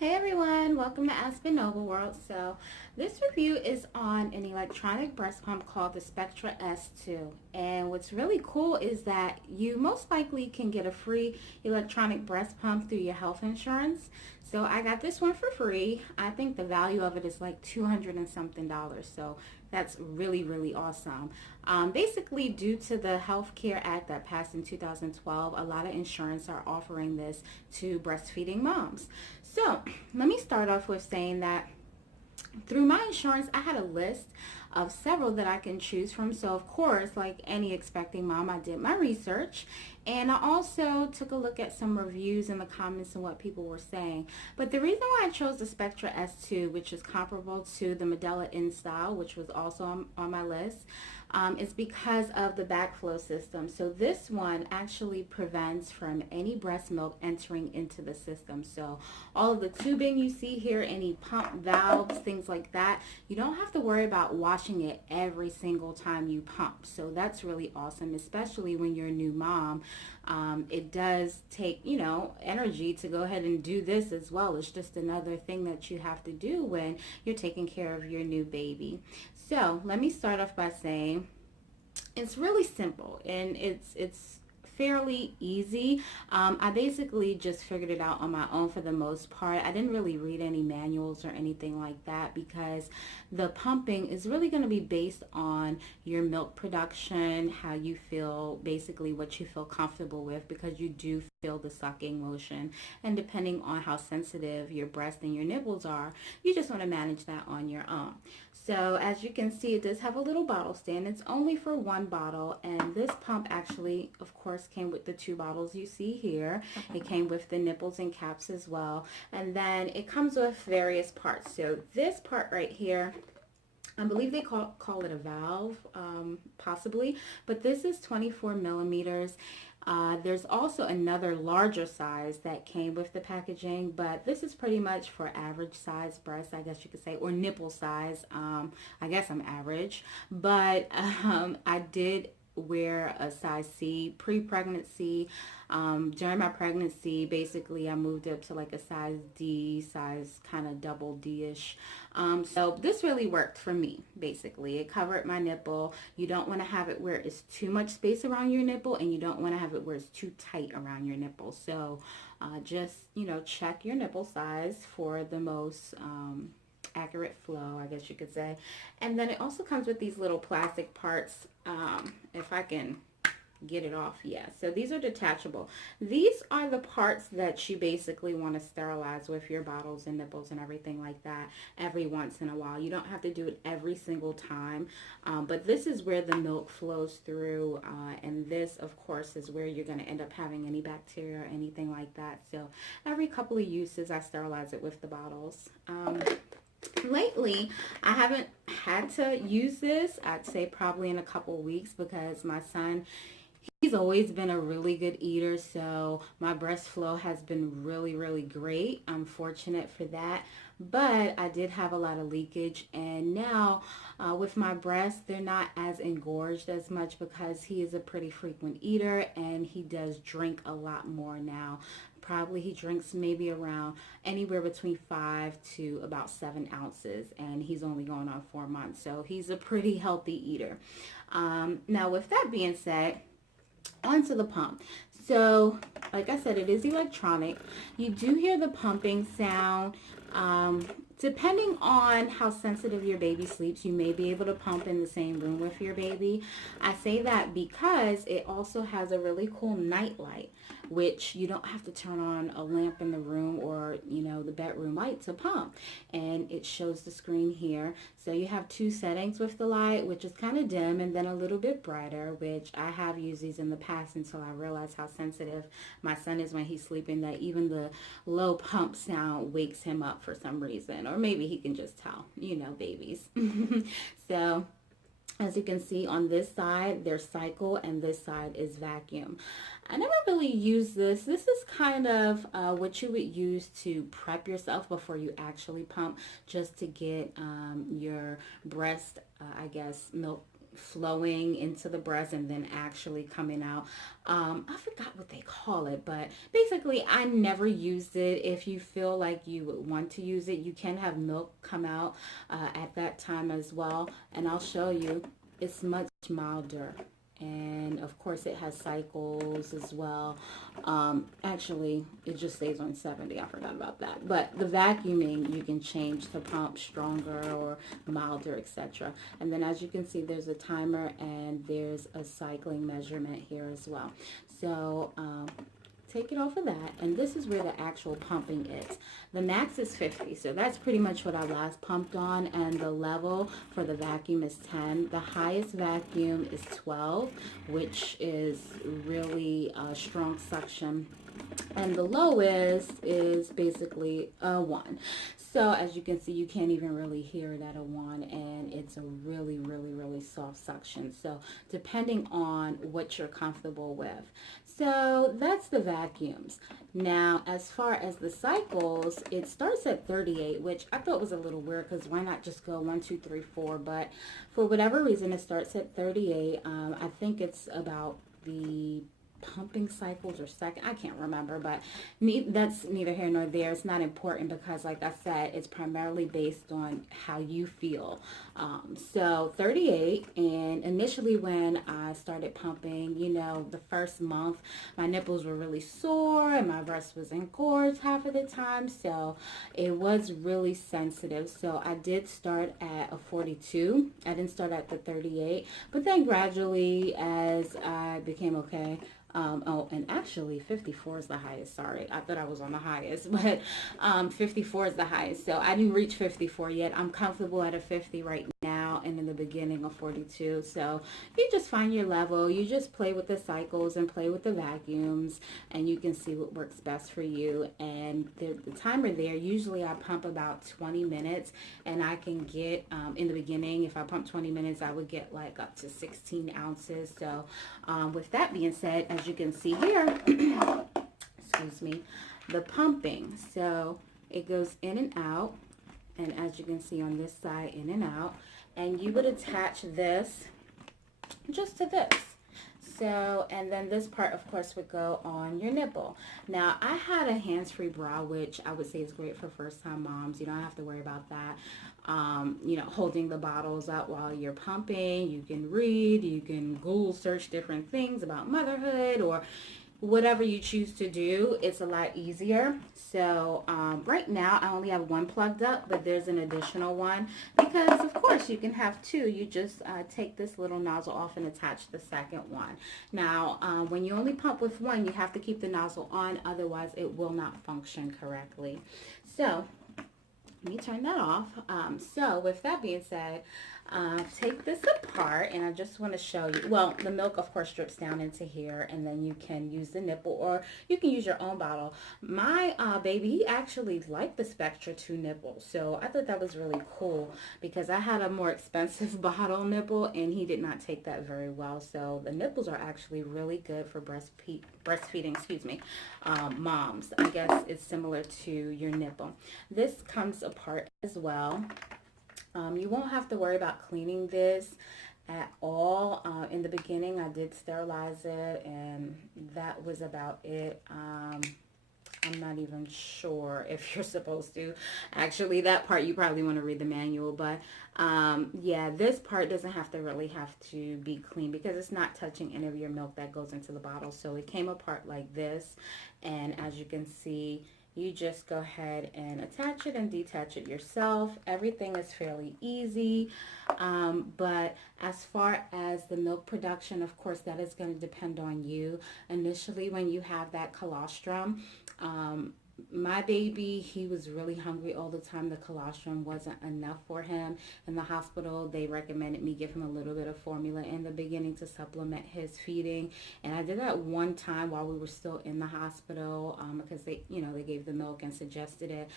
Hey everyone, welcome to Aspen Nova World. So this review is on an electronic breast pump called the Spectra S2. And what's really cool is that you most likely can get a free electronic breast pump through your health insurance. So I got this one for free. I think the value of it is like 200 and something dollars. So that's really awesome. Basically, due to the Health Care Act that passed in 2012, a lot of insurance are offering this to breastfeeding moms. So let me start off with saying that through my insurance, I had a list of several that I can choose from. So of course, like any expecting mom, I did my research and I also took a look at some reviews in the comments and what people were saying. But the reason why I chose the Spectra S2, which is comparable to the Medela In Style, which was also on my list, is because of the backflow system. So this one actually prevents from any breast milk entering into the system. So all of the tubing you see here, any pump valves, things like that, you don't have to worry about washing it every single time you pump. So that's really awesome, especially when you're a new mom. It does take, energy to go ahead and do this as well. It's just another thing that you have to do when you're taking care of your new baby. So let me start off by saying it's really simple and it's fairly easy. I basically just figured it out on my own for the most part. I didn't really read any manuals or anything like that because the pumping is really going to be based on your milk production, how you feel, basically what you feel comfortable with, because you do feel the sucking motion, and depending on how sensitive your breast and your nipples are, you just want to manage that on your own. So as you can see, it does have a little bottle stand. It's only for one bottle, and this pump actually, of course, came with the two bottles you see here. It came with the nipples and caps as well, and then it comes with various parts. So this part right here, I believe they call it a valve, possibly, but this is 24 millimeters. There's also another larger size that came with the packaging, but this is pretty much for average size breasts, I guess you could say, or nipple size. I guess I'm average, but I did wear a size C pre-pregnancy. During my pregnancy, basically I moved up to like a size D, size kind of double D-ish. So this really worked for me. Basically, it covered my nipple. You don't want to have it where it's too much space around your nipple, and you don't want to have it where it's too tight around your nipple. So just check your nipple size for the most accurate flow, I guess you could say. And then it also comes with these little plastic parts. If I can get it off, yeah, so these are detachable. These are the parts that you basically want to sterilize with your bottles and nipples and everything like that every once in a while. You don't have to do it every single time, but this is where the milk flows through, and this of course is where you're going to end up having any bacteria or anything like that. So every couple of uses I sterilize it with the bottles. Lately, I haven't had to use this. I'd say probably in a couple of weeks, because my son, he's always been a really good eater, so my breast flow has been really great. I'm fortunate for that. But I did have a lot of leakage, and now with my breasts, they're not as engorged as much because he is a pretty frequent eater and he does drink a lot more now. Probably he drinks maybe around anywhere between 5 to about 7 ounces, and he's only going on 4 months, so he's a pretty healthy eater. Now with that being said, onto the pump. So like I said, it is electronic. You do hear the pumping sound. Depending on how sensitive your baby sleeps, you may be able to pump in the same room with your baby. I say that because it also has a really cool night light, which you don't have to turn on a lamp in the room or, the bedroom light to pump. And it shows the screen here. So you have two settings with the light, which is kind of dim, and then a little bit brighter, which I have used these in the past until I realized how sensitive my son is when he's sleeping, that even the low pump sound wakes him up for some reason. Or maybe he can just tell, babies. So as you can see on this side, there's cycle, and this side is vacuum. I never really used this. This is kind of what you would use to prep yourself before you actually pump, just to get your breast, I guess, milk flowing into the breast and then actually coming out. I forgot what they call it, but basically I never used it. If you feel like you would want to use it, you can have milk come out at that time as well. And I'll show you, it's much milder. And of course it has cycles as well. Actually, it just stays on 70. I forgot about that. But the vacuuming, you can change the pump stronger or milder, etc. And then as you can see, there's a timer and there's a cycling measurement here as well. So take it off of that, and this is where the actual pumping is. The max is 50, so that's pretty much what I last pumped on, and the level for the vacuum is 10. The highest vacuum is 12, which is really strong suction, and the lowest is basically a 1. So as you can see, you can't even really hear it at a 1, and it's a really soft suction. So depending on what you're comfortable with. So that's the vacuums. Now, as far as the cycles, it starts at 38, which I thought was a little weird because why not just go 1, 2, 3, 4? But for whatever reason, it starts at 38. I think it's about the pumping cycles or second, I can't remember, but that's neither here nor there. It's not important because, like I said, it's primarily based on how you feel. So 38, and initially when I started pumping, you know, the first month my nipples were really sore and my breast was engorged half of the time, so it was really sensitive. So I did start at a 42. I didn't start at the 38, but then gradually as I became okay, oh, and actually 54 is the highest. Sorry, I thought I was on the highest, but 54 is the highest. So I didn't reach 54 yet. I'm comfortable at a 50 right now, and in the beginning of 42. So you just find your level. You just play with the cycles and play with the vacuums, and you can see what works best for you. And the timer there, usually I pump about 20 minutes, and I can get, in the beginning, if I pump 20 minutes, I would get like up to 16 ounces. So with that being said, as you can see here, excuse me, the pumping. So it goes in and out, and as you can see on this side, in and out, and you would attach this just to this. So, and then this part, of course, would go on your nipple. Now, I had a hands-free bra, which I would say is great for first-time moms. You don't have to worry about that. You know, holding the bottles up while you're pumping. You can read, you can Google search different things about motherhood or whatever you choose to do. It's a lot easier. So right now I only have one plugged up, but there's an additional one because of course you can have two. You just take this little nozzle off and attach the second one. Now when you only pump with one, you have to keep the nozzle on, otherwise it will not function correctly. So let me turn that off. So with that being said, take this apart, and I just want to show you. Well, the milk, of course, drips down into here, and then you can use the nipple, or you can use your own bottle. My baby, he actually liked the Spectra 2 nipple, so I thought that was really cool because I had a more expensive bottle nipple, and he did not take that very well. So the nipples are actually really good for breastfeeding, excuse me, moms. I guess it's similar to your nipple. This comes apart as well. You won't have to worry about cleaning this at all. In the beginning, I did sterilize it, and that was about it. I'm not even sure if you're supposed to. Actually, that part you probably want to read the manual, but yeah, this part doesn't really have to be clean because it's not touching any of your milk that goes into the bottle. So it came apart like this, and as you can see, you just go ahead and attach it and detach it yourself. Everything is fairly easy, but as far as the milk production, of course, that is going to depend on you. Initially, when you have that colostrum, my baby, he was really hungry all the time. The colostrum wasn't enough for him. In the hospital, they recommended me give him a little bit of formula in the beginning to supplement his feeding. And I did that one time while we were still in the hospital because they gave the milk and suggested it.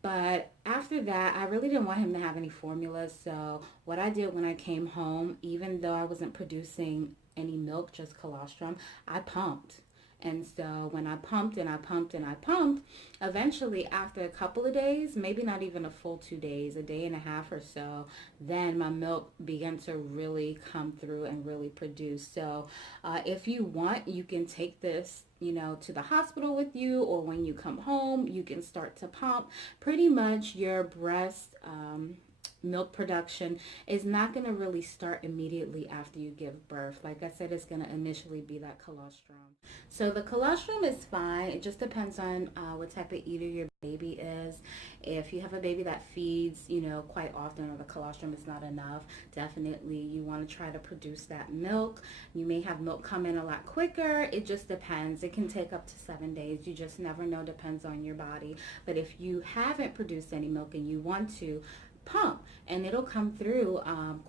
But after that, I really didn't want him to have any formula. So what I did when I came home, even though I wasn't producing any milk, just colostrum, I pumped. And so when I pumped and I pumped and I pumped, eventually after a couple of days, maybe not even a full 2 days, a day and a half or so, then my milk began to really come through and really produce. So if you want, you can take this, you know, to the hospital with you, or when you come home, you can start to pump. Pretty much your breast milk production is not going to really start immediately after you give birth. Like I said, it's going to initially be that colostrum. So the colostrum is fine. It just depends on what type of eater your baby is. If you have a baby that feeds, you know, quite often, or the colostrum is not enough, definitely you want to try to produce that milk. You may have milk come in a lot quicker. It just depends. It can take up to 7 days. You just never know. Depends on your body. But if you haven't produced any milk and you want to, pump, and it'll come through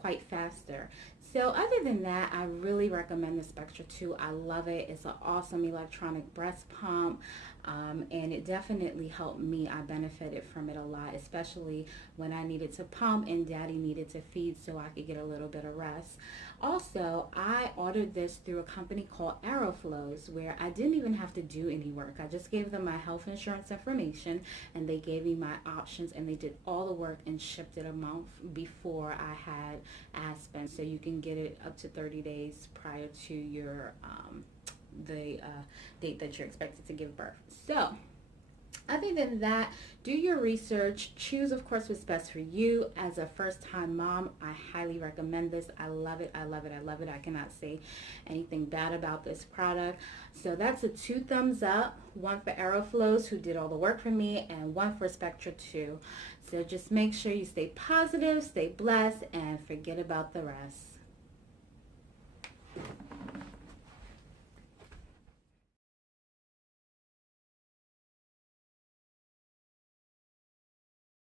quite faster. So other than that, I really recommend the Spectra 2. I love it. It's an awesome electronic breast pump, and it definitely helped me. I benefited from it a lot, especially when I needed to pump and daddy needed to feed so I could get a little bit of rest. Also, I ordered this through a company called Aeroflows, where I didn't even have to do any work. I just gave them my health insurance information, and they gave me my options, and they did all the work and shipped it a month before I had Aspen. So you can get it up to 30 days prior to your the date that you're expected to give birth. So other than that, do your research. Choose, of course, what's best for you. As a first-time mom, I highly recommend this. I love it. I love it. I love it. I cannot say anything bad about this product. So that's a 2 thumbs up. 1 for Aeroflows, who did all the work for me, and 1 for Spectra 2. So just make sure you stay positive, stay blessed, and forget about the rest.